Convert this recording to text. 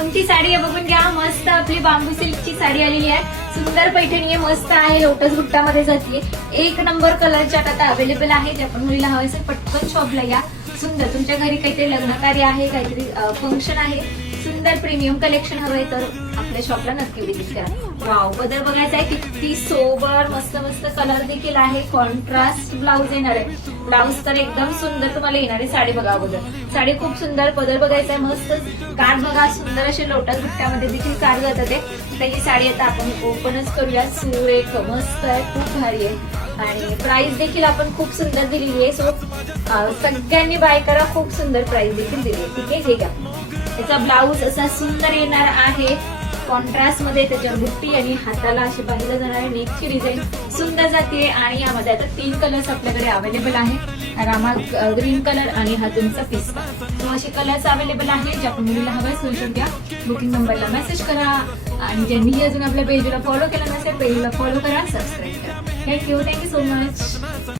कोणती साडी आहे बघून घ्या. मस्त आपली बांबू सिल्कची साडी आलेली आहे. सुंदर पैठणी आहे, मस्त आहे, लोटस बुट्टामध्ये जाते. एक नंबर कलरच्या आता अवेलेबल आहे. जे आपण मुलीला हवे असेल पटकन शॉपला या. सुंदर, तुमच्या घरी काहीतरी लग्न कार्य आहे, काहीतरी फंक्शन आहे, सुंदर प्रीमियम कलेक्शन हवंय तर आपल्या शॉपला नक्की विजिट करा. वाव, बदल बघायचा आहे, किती सोबर, मस्त मस्त कलर देखील आहे. कॉन्ट्रास्ट ब्लाऊज येणार आहे. ब्लाऊज तर एकदम सुंदर तुम्हाला येणार आहे. साडी बघा अगोदर, साडी खूप सुंदर. पदर बघायचा आहे, मस्त काठ बघा, सुंदर असे लोटस बुट्ट्यामध्ये देखील काठ जातात ते. त्याची साडी आता आपण ओपनच करूया. सुरेख मस्त आहे, खूप भारी आहे. आणि प्राइस देखील आपण खूप सुंदर दिलेली आहे. सो सगळ्यांनी बाय करा. खूप सुंदर प्राइस देखील दिली आहे. ठीक आहे, हे घ्या. त्याचा ब्लाऊज असा सुंदर येणार आहे, कॉन्ट्रास्ट मध्ये. त्याच्यावर बुट्टी आणि हाताला अशी बांधल्या जाणारी नेकची डिझाईन सुंदर जाते. आणि यामध्ये आता 3 कलर्स आपल्याकडे अवेलेबल आहे. रामा ग्रीन कलर आणि हा तुमचा पिस्ता. तो असे कलर्स अवेलेबल आहे. ज्या पण मुलीला हवाय स्क्रीनशॉट घ्या, बुकिंग नंबरला मेसेज करा. आणि ज्यांनी अजून आपल्या पेजला फॉलो केला नसेल, पेजला फॉलो करा, सबस्क्राईब करा. Thank you so much.